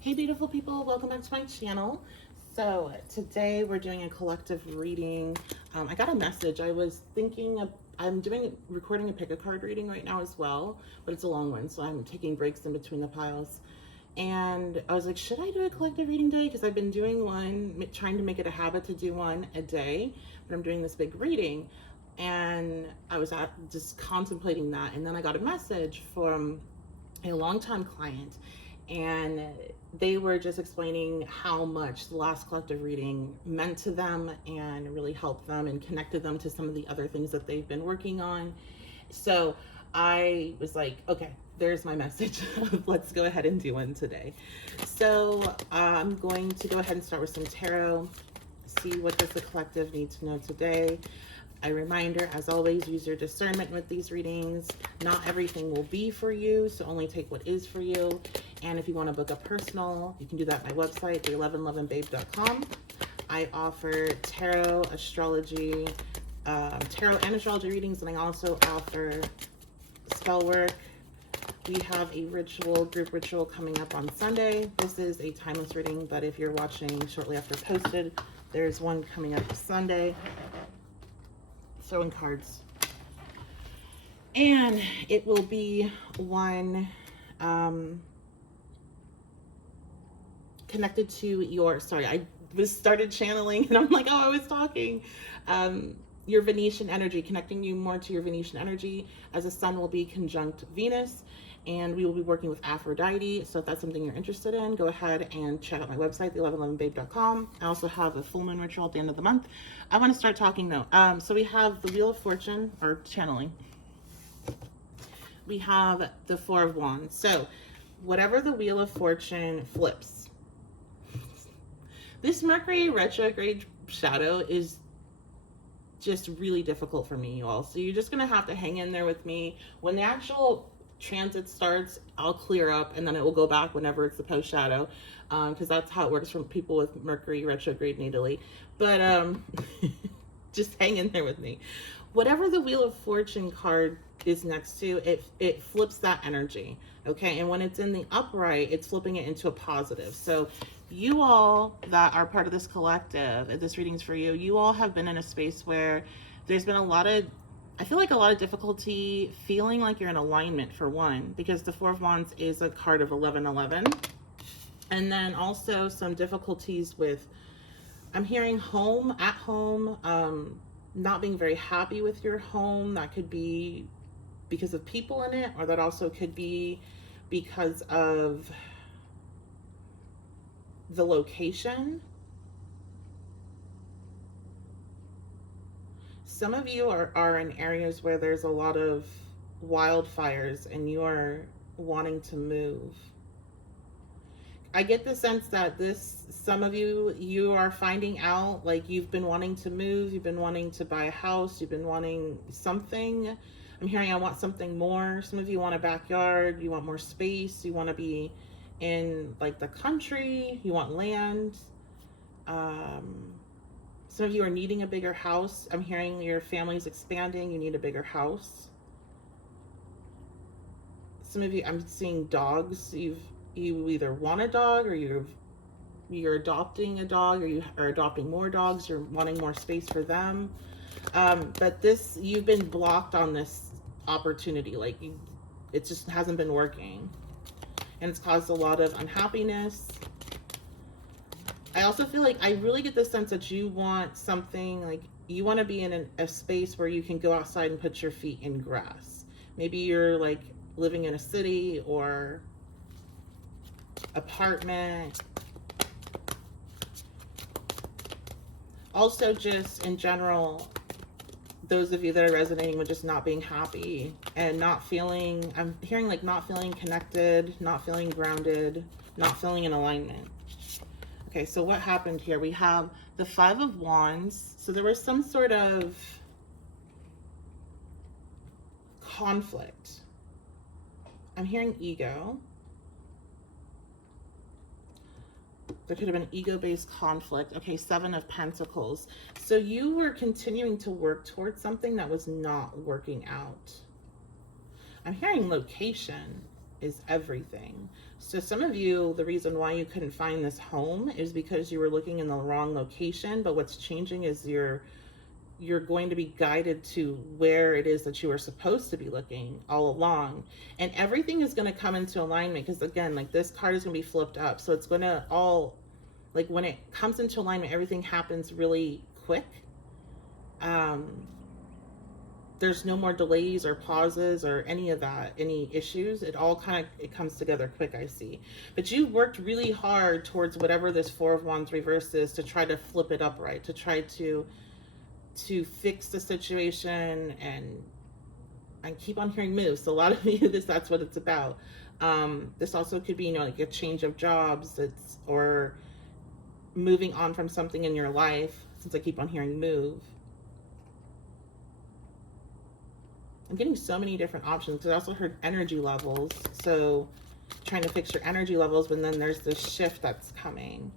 Hey beautiful people, welcome back to my channel. So today we're doing a collective reading. I got a message. I was thinking of, recording a pick a card reading right now as well, but it's a long one, so I'm taking breaks in between the piles. And I was like, should I do a collective reading day? Because I've been doing one, trying to make it a habit to do one a day, but I'm doing this big reading. And I was just contemplating that. And then I got a message from a longtime client, and they were just explaining how much the last collective reading meant to them and really helped them and connected them to some of the other things that they've been working on. So I was like, okay, there's my message. Let's go ahead and do one today. So I'm going to go ahead and start with some tarot, see what does the collective need to know today. A reminder, as always, use your discernment with these readings. Not everything will be for you, so only take what is for you. And if you want to book a personal, you can do that at my website, the11loveandbabe.com. I offer tarot, astrology, tarot and astrology readings, and I also offer spell work. We have a group ritual coming up on Sunday. This is a timeless reading, but if you're watching shortly after posted, there's one coming up Sunday. Throwing cards, and it will be one connected to your, sorry, I was started channeling and I'm like, oh, I was talking, your Venetian energy, connecting you more to your Venetian energy, as the sun will be conjunct Venus, and we will be working with Aphrodite. So if that's something you're interested in, go ahead and check out my website, the11loveandbabe.com. I also have a full moon ritual at the end of the month. I want to start talking though. So we have the Wheel of Fortune, or channeling. We have the Four of Wands. So whatever the Wheel of Fortune flips, this Mercury retrograde shadow is just really difficult for me, you all. So you're just going to have to hang in there with me. When the actual transit starts, I'll clear up and then it will go back whenever it's the post shadow, because that's how it works for people with Mercury retrograde natally. But just hang in there with me. Whatever the Wheel of Fortune card is next to, it flips that energy, okay? And when it's in the upright, it's flipping it into a positive. So you all that are part of this collective, if this reading is for you, you all have been in a space where there's been I feel like a lot of difficulty feeling like you're in alignment, for one, because the Four of Wands is a card of 1111. And then also some difficulties with, I'm hearing at home, not being very happy with your home. That could be because of people in it, or that also could be because of the location. Some of you are in areas where there's a lot of wildfires and you are wanting to move. I get the sense that some of you are finding out, like, you've been wanting to move, you've been wanting to buy a house, you've been wanting something. I'm hearing I want something more. Some of you want a backyard, you want more space, you want to be in like the country, you want land. Some of you are needing a bigger house. I'm hearing your family's expanding, you need a bigger house. Some of you, I'm seeing dogs. You either want a dog, or you're adopting a dog, or you are adopting more dogs, you're wanting more space for them. But you've been blocked on this opportunity. Like, it just hasn't been working. And it's caused a lot of unhappiness. I also feel like I really get the sense that you want something, like you want to be in a space where you can go outside and put your feet in grass. Maybe you're like living in a city or apartment. Also, just in general, those of you that are resonating with just not being happy and not feeling, I'm hearing like not feeling connected, not feeling grounded, not feeling in alignment. Okay, so what happened here? We have the Five of Wands. So there was some sort of conflict. I'm hearing ego. There could have been ego-based conflict. Okay, Seven of Pentacles. So you were continuing to work towards something that was not working out. I'm hearing location. is everything. So some of you, the reason why you couldn't find this home is because you were looking in the wrong location, but what's changing is you're going to be guided to where it is that you are supposed to be looking all along. And everything is going to come into alignment, because again, like this card is going to be flipped up. So it's going to all, like when it comes into alignment, everything happens really quick. There's no more delays or pauses or any of that, any issues. It all kind of, it comes together quick, I see. But you worked really hard towards whatever this Four of Wands reverse is, to try to flip it upright, to try to fix the situation. And I keep on hearing move. So a lot of you, that's what it's about. This also could be, you know, like a change of jobs, or moving on from something in your life, since I keep on hearing move. I'm getting so many different options, because I also heard energy levels. So trying to fix your energy levels, but then there's this shift that's coming.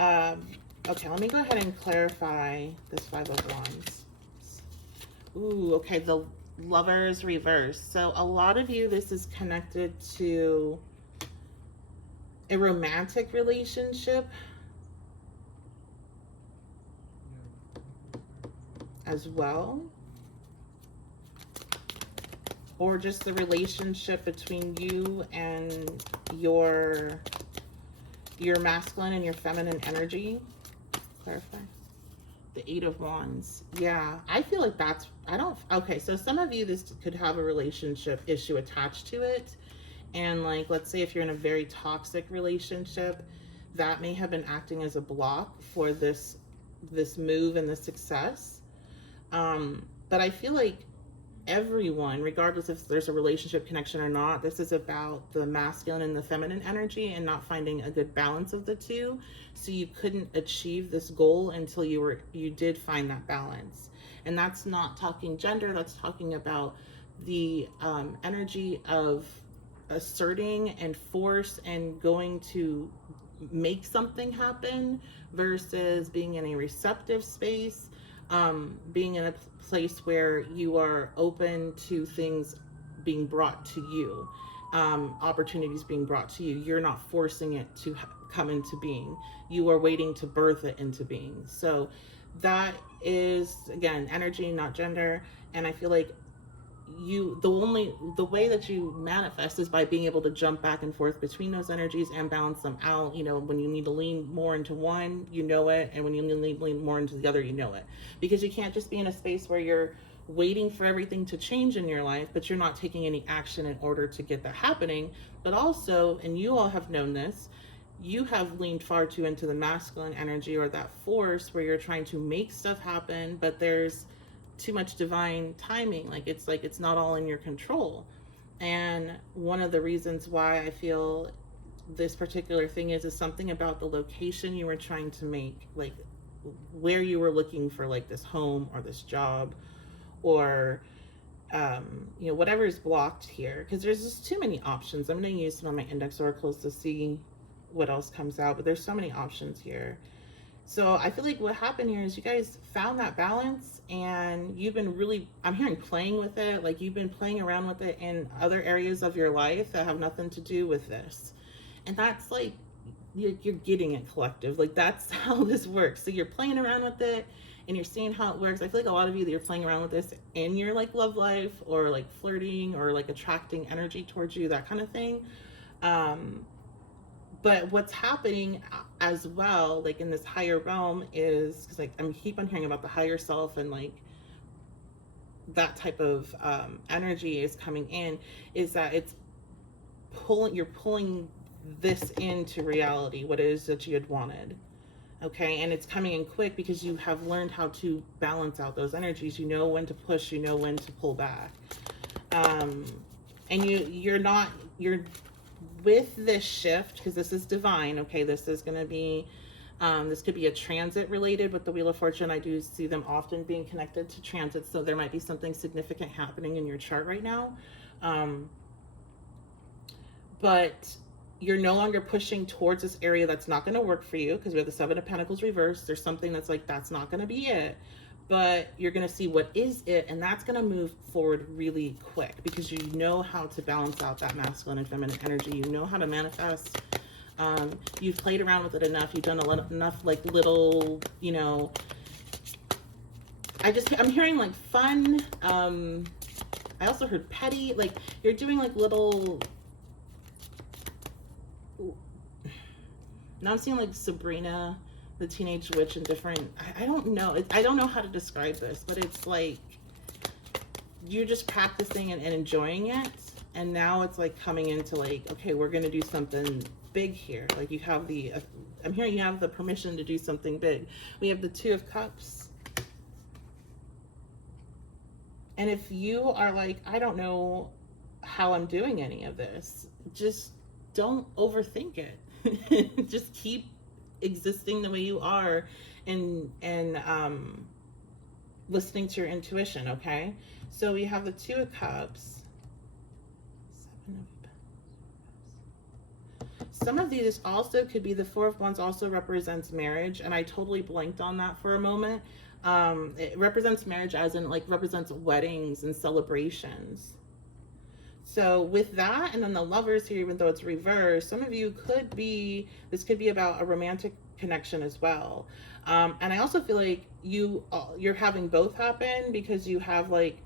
Okay, let me go ahead and clarify this Five of Wands. Ooh, okay, the Lovers reverse. So a lot of you, this is connected to a romantic relationship as well, or just the relationship between you and your masculine and your feminine energy. Clarify. The Eight of Wands. Yeah, I feel like that's, okay, so some of you, this could have a relationship issue attached to it. And like, let's say if you're in a very toxic relationship, that may have been acting as a block for this move and this success. But I feel like everyone, regardless if there's a relationship connection or not, this is about the masculine and the feminine energy and not finding a good balance of the two. So you couldn't achieve this goal until you did find that balance. And that's not talking gender, that's talking about the energy of asserting and force and going to make something happen, versus being in a receptive space, being in a place where you are open to things being brought to you, opportunities being brought to you. You're not forcing it to come into being. You are waiting to birth it into being. So that is, again, energy, not gender. And I feel like the way that you manifest is by being able to jump back and forth between those energies and balance them out. You know, when you need to lean more into one, you know it, and when you need to lean more into the other, you know it. Because you can't just be in a space where you're waiting for everything to change in your life, but you're not taking any action in order to get that happening. But also, and you all have known this, you have leaned far too into the masculine energy, or that force where you're trying to make stuff happen, but there's too much divine timing. Like it's not all in your control. And one of the reasons why I feel this particular thing is something about the location you were trying to make, like where you were looking for, like this home or this job, or you know, whatever is blocked here, because there's just too many options. I'm going to use some of my index oracles to see what else comes out, but there's so many options here. So I feel like what happened here is you guys found that balance, and you've been really, I'm hearing playing with it, like you've been playing around with it in other areas of your life that have nothing to do with this. And that's like, you're getting it, collective. Like that's how this works. So you're playing around with it and you're seeing how it works. I feel like a lot of you, that you're playing around with this in your like love life, or like flirting, or like attracting energy towards you, that kind of thing. But what's happening as well, like in this higher realm, is because like I keep on hearing about the higher self, and like that type of energy is coming in, is that you're pulling this into reality, what it is that you had wanted. Okay, and it's coming in quick because you have learned how to balance out those energies. You know when to push, you know when to pull back. And you're with this shift, because this is divine. Okay, this is going to be this could be a transit related with the Wheel of Fortune. I do see them often being connected to transits, so there might be something significant happening in your chart right now. But you're no longer pushing towards this area that's not going to work for you, because we have the Seven of Pentacles reversed. There's something that's like, that's not going to be it. but you're going to see what is it, and that's going to move forward really quick because you know how to balance out that masculine and feminine energy. You know how to manifest. You've played around with it enough. You've done enough like little, you know, I'm hearing like fun. I also heard petty, like you're doing like little, now I'm seeing like Sabrina, the Teenage Witch, and different, I don't know. I don't know how to describe this, but it's like you're just practicing and enjoying it. And now it's like coming into like, okay, we're going to do something big here. Like you have the, I'm hearing you have the permission to do something big. We have the Two of Cups. And if you are like, I don't know how I'm doing any of this, just don't overthink it. Just keep existing the way you are and listening to your intuition, okay? So we have the Two of Cups. Some of these also could be the Four of Wands also represents marriage, and I totally blanked on that for a moment. It represents marriage as in like represents weddings and celebrations. So with that, and then the Lovers here, even though it's reversed, some of you could be, this could be about a romantic connection as well. And I also feel like you're having both happen because you have like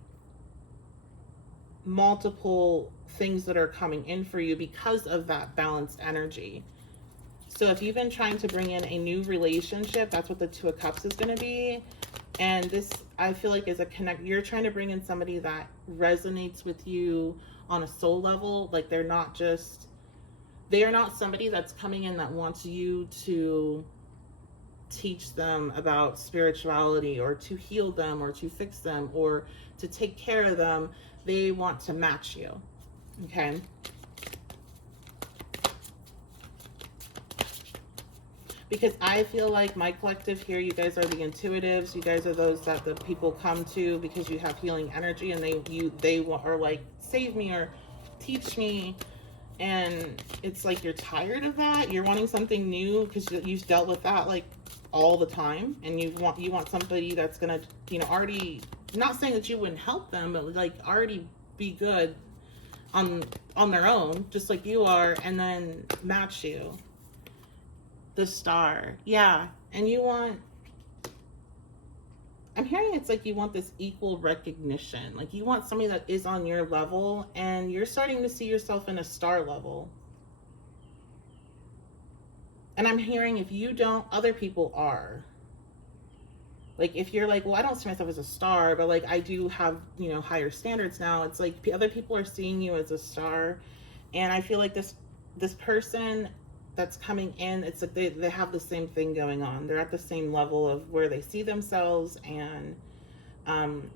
multiple things that are coming in for you because of that balanced energy. So if you've been trying to bring in a new relationship, that's what the Two of Cups is going to be. And this, I feel like, is a you're trying to bring in somebody that resonates with you on a soul level. Like they are not somebody that's coming in that wants you to teach them about spirituality or to heal them or to fix them or to take care of them. They want to match you. Okay. Because I feel like my collective here, you guys are the intuitives. You guys are those that the people come to because you have healing energy, and they are like, save me or teach me. And it's like you're tired of that. You're wanting something new because you've dealt with that like all the time, and you want somebody that's gonna, you know, already, not saying that you wouldn't help them, but like already be good on their own, just like you are, and then match you. The Star. Yeah. And you want, I'm hearing it's like you want this equal recognition. Like you want somebody that is on your level, and you're starting to see yourself in a star level. And I'm hearing if you don't, other people are. Like if you're like, well, I don't see myself as a star, but like I do have, you know, higher standards now. It's like other people are seeing you as a star. And I feel like this person that's coming in, it's like they have the same thing going on. They're at the same level of where they see themselves and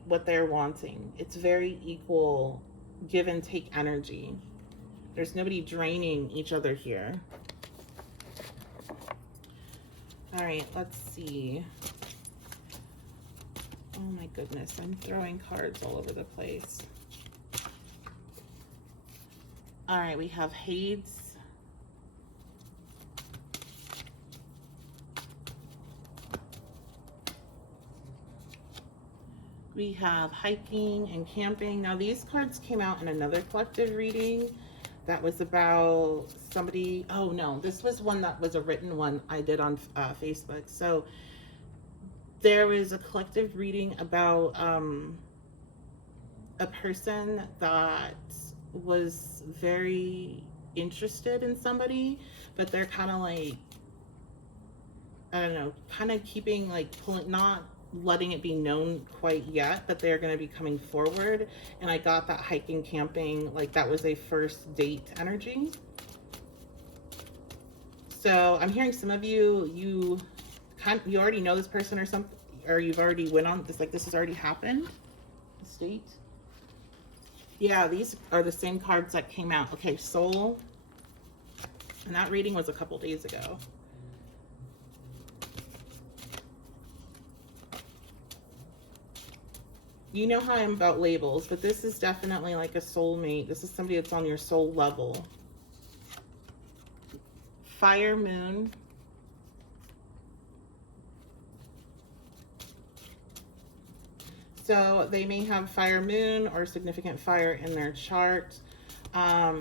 what they're wanting. It's very equal give and take energy. There's nobody draining each other here. All right, let's see. Oh my goodness, I'm throwing cards all over the place. All right, we have Hades. We have hiking and camping. Now these cards came out in another collective reading that was about somebody. Oh no, this was one that was a written one I did on Facebook. So there was a collective reading about a person that was very interested in somebody, but they're kind of like, I don't know, kind of keeping like not letting it be known quite yet that they're going to be coming forward. And I got that hiking, camping, like that was a first date energy. So I'm hearing some of you already know this person or something, or you've already went on this, like this has already happened. State. Yeah, these are the same cards that came out. Okay, Soul. And that reading was a couple days ago. You know how I'm about labels, but this is definitely like a soulmate. This is somebody that's on your soul level. Fire, Moon. So they may have fire moon or significant fire in their chart. I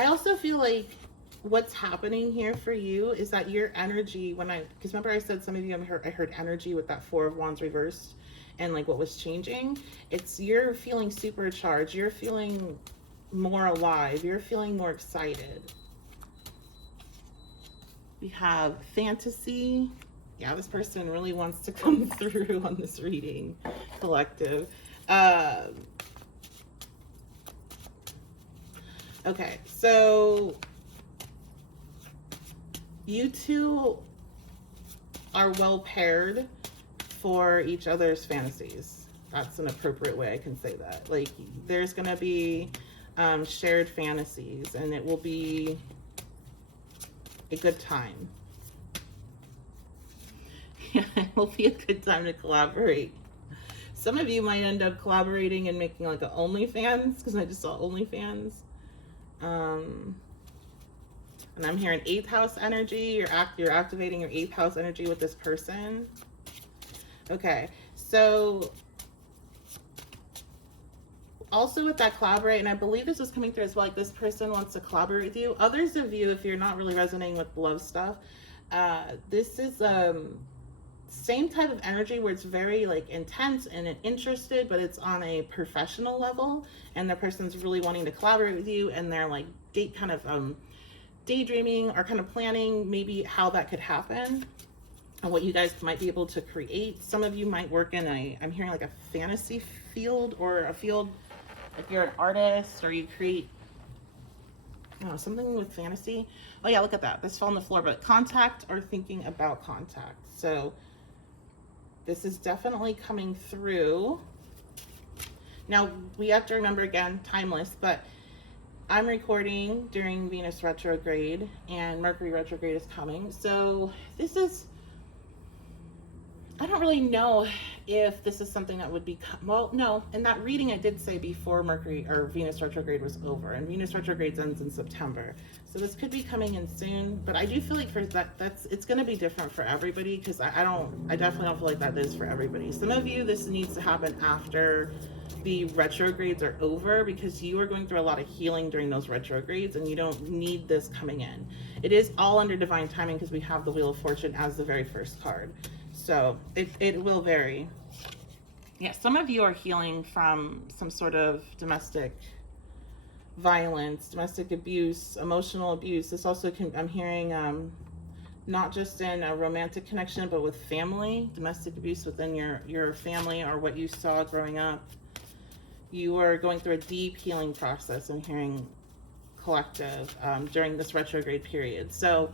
also feel like what's happening here for you is that your energy, because remember I said some of you, I heard energy with that Four of Wands reversed and like what was changing. You're feeling supercharged. You're feeling more alive. You're feeling more excited. We have fantasy. Yeah, this person really wants to come through on this reading, collective. Okay, so you two are well paired for each other's fantasies. That's an appropriate way I can say that. Like, there's going to be shared fantasies, and it will be a good time. Yeah, it will be a good time to collaborate. Some of you might end up collaborating and making like an OnlyFans, because I just saw OnlyFans. And I'm hearing 8th house energy. You're activating your 8th house energy with this person. Okay, so also with that collaborate, and I believe this was coming through as well, like this person wants to collaborate with you. Others of you, if you're not really resonating with love stuff, this is same type of energy where it's very like intense and interested, but it's on a professional level, and the person's really wanting to collaborate with you, and they're like daydreaming or kind of planning maybe how that could happen and what you guys might be able to create. Some of you might work in I'm hearing like a fantasy field, or a field if you're an artist or you create, I don't know, something with fantasy. Oh yeah, look at that. This fell on the floor, but contact or thinking about contact. So this is definitely coming through. Now, we have to remember, again, timeless, but I'm recording during Venus retrograde and Mercury retrograde is coming. So this is, I don't really know if this is something that would be, well, no, in that reading I did say before Mercury or Venus retrograde was over, and Venus retrograde ends in September. So this could be coming in soon, but I do feel like for it's going to be different for everybody, because I definitely don't feel like that is for everybody. Some of you, this needs to happen after the retrogrades are over, because you are going through a lot of healing during those retrogrades, and you don't need this coming in. It is all under divine timing, because we have the Wheel of Fortune as the very first card. So it will vary. Yeah, some of you are healing from some sort of domestic violence, domestic abuse, emotional abuse. This also can, I'm hearing, not just in a romantic connection, but with family, domestic abuse within your family or what you saw growing up. You are going through a deep healing process. I'm hearing collective during this retrograde period. So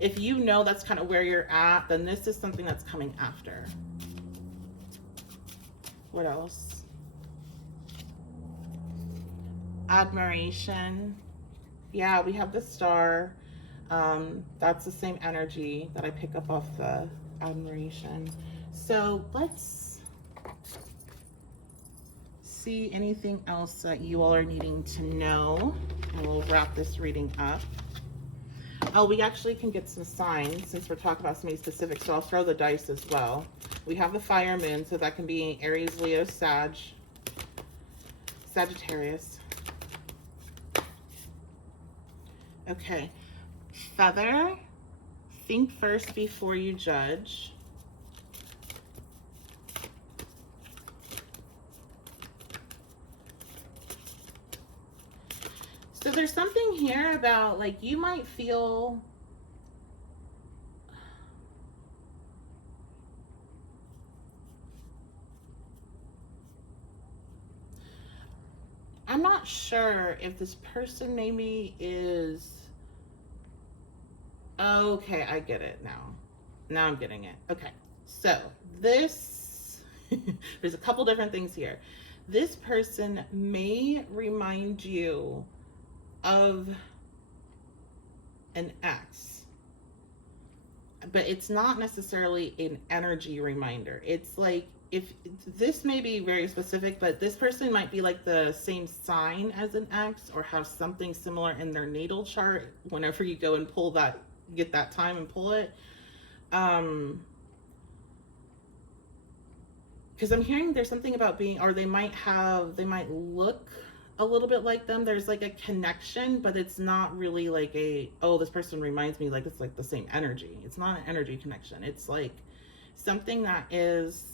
if you know that's kind of where you're at, then this is something that's coming after. What else? Admiration. Yeah, we have the star. That's the same energy that I pick up off the admiration. So let's see anything else that you all are needing to know, and we'll wrap this reading up. Oh, we actually can get some signs since we're talking about something specific, so I'll throw the dice as well. We have the fire moon, so that can be Aries, Leo, Sagittarius. Okay. Feather. Think first before you judge. So there's something here about, like, you might feel I'm not sure if this person maybe is, okay, I get it now. Now I'm getting it. Okay, so this, there's a couple different things here. This person may remind you of an ex, but it's not necessarily an energy reminder. It's like if this may be very specific, but this person might be like the same sign as an ex or have something similar in their natal chart whenever you go and pull that, get that time and pull it. Because I'm hearing there's something about being, or they might look a little bit like them. There's like a connection, but it's not really like a, oh, this person reminds me, like it's like the same energy. It's not an energy connection. It's like something that is,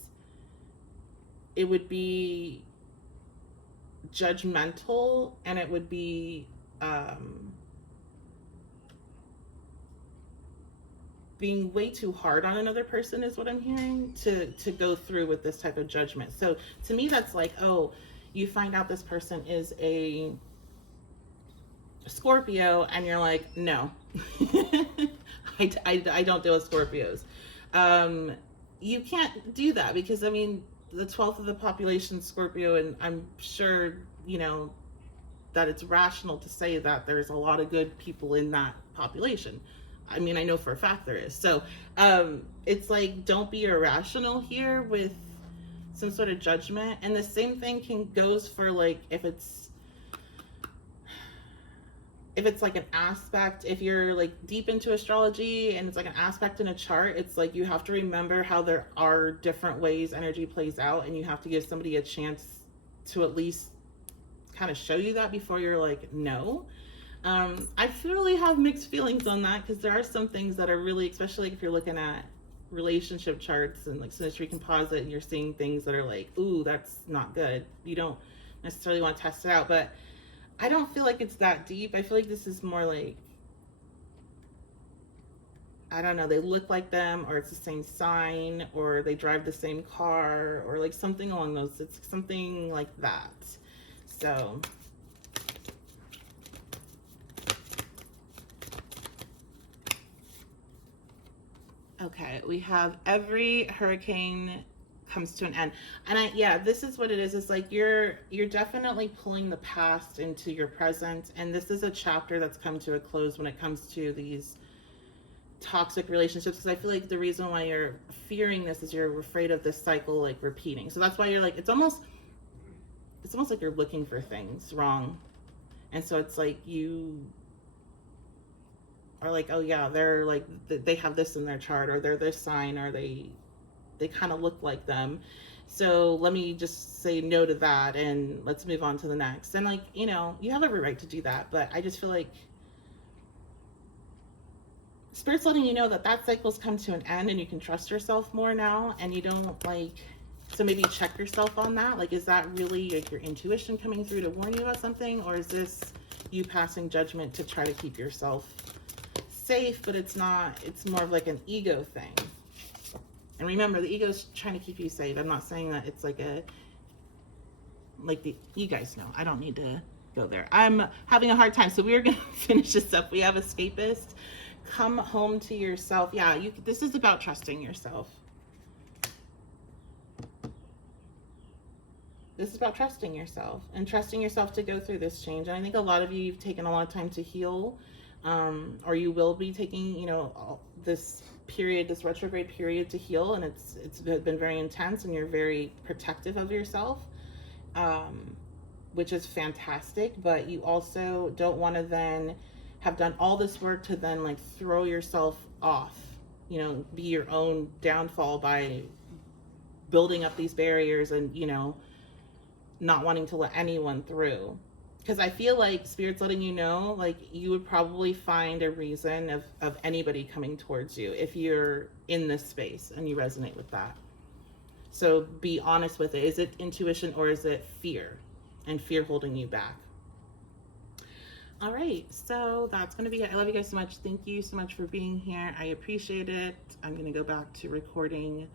it would be judgmental, and it would be being way too hard on another person is what I'm hearing to go through with this type of judgment. So to me, that's like, oh, you find out this person is a Scorpio, and you're like, no, I don't deal with Scorpios. You can't do that, because I mean, the 12th of the population Scorpio, and I'm sure, you know, that it's rational to say that there's a lot of good people in that population. I mean, I know for a fact there is. So it's like, don't be irrational here with some sort of judgment. And the same thing goes for like, if it's like an aspect, if you're like deep into astrology and it's like an aspect in a chart, it's like you have to remember how there are different ways energy plays out, and you have to give somebody a chance to at least kind of show you that before you're like, no. I really have mixed feelings on that, because there are some things that are really, especially if you're looking at relationship charts and like synastry composite, and you're seeing things that are like, ooh, that's not good. You don't necessarily want to test it out, but I don't feel like it's that deep. I feel like this is more like, I don't know, they look like them, or it's the same sign, or they drive the same car, or like something along those, it's something like that. So okay, we have every hurricane comes to an end. And yeah, this is what it is. It's like you're definitely pulling the past into your present, and this is a chapter that's come to a close when it comes to these toxic relationships, because I feel like the reason why you're fearing this is you're afraid of this cycle like repeating. So that's why you're like, it's almost like you're looking for things wrong. And so it's like you are like, oh yeah, they're like, they have this in their chart, or they're this sign, or they kind of look like them. So let me just say no to that, and let's move on to the next. And like, you know, you have every right to do that, but I just feel like Spirit's letting you know that that cycle's come to an end, and you can trust yourself more now, and you don't like, so maybe check yourself on that. Like, is that really like your intuition coming through to warn you about something, or is this you passing judgment to try to keep yourself safe? But it's not, it's more of like an ego thing. And remember, the ego's trying to keep you safe. I'm not saying that it's like you guys know, I don't need to go there. I'm having a hard time. So we're going to finish this up. We have Escapist. Come home to yourself. Yeah, this is about trusting yourself. This is about trusting yourself, and trusting yourself to go through this change. And I think a lot of you've taken a lot of time to heal, or you will be taking, you know, this period, this retrograde period to heal, and it's been very intense, and you're very protective of yourself, which is fantastic. But you also don't want to then have done all this work to then like throw yourself off, you know, be your own downfall by building up these barriers and, you know, not wanting to let anyone through. Because I feel like Spirit's letting you know, like, you would probably find a reason of anybody coming towards you if you're in this space and you resonate with that. So be honest with it. Is it intuition, or is it fear? And fear holding you back. All right, so that's going to be it. I love you guys so much. Thank you so much for being here. I appreciate it. I'm going to go back to recording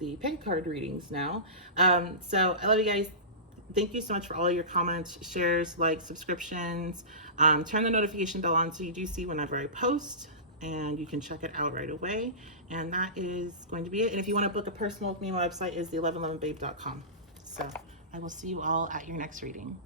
the pick card readings now. So I love you guys. Thank you so much for all your comments, shares, likes, subscriptions. Turn the notification bell on so you do see whenever I post, and you can check it out right away. And that is going to be it. And if you want to book a personal with me, my website is the1111babe.com. So I will see you all at your next reading.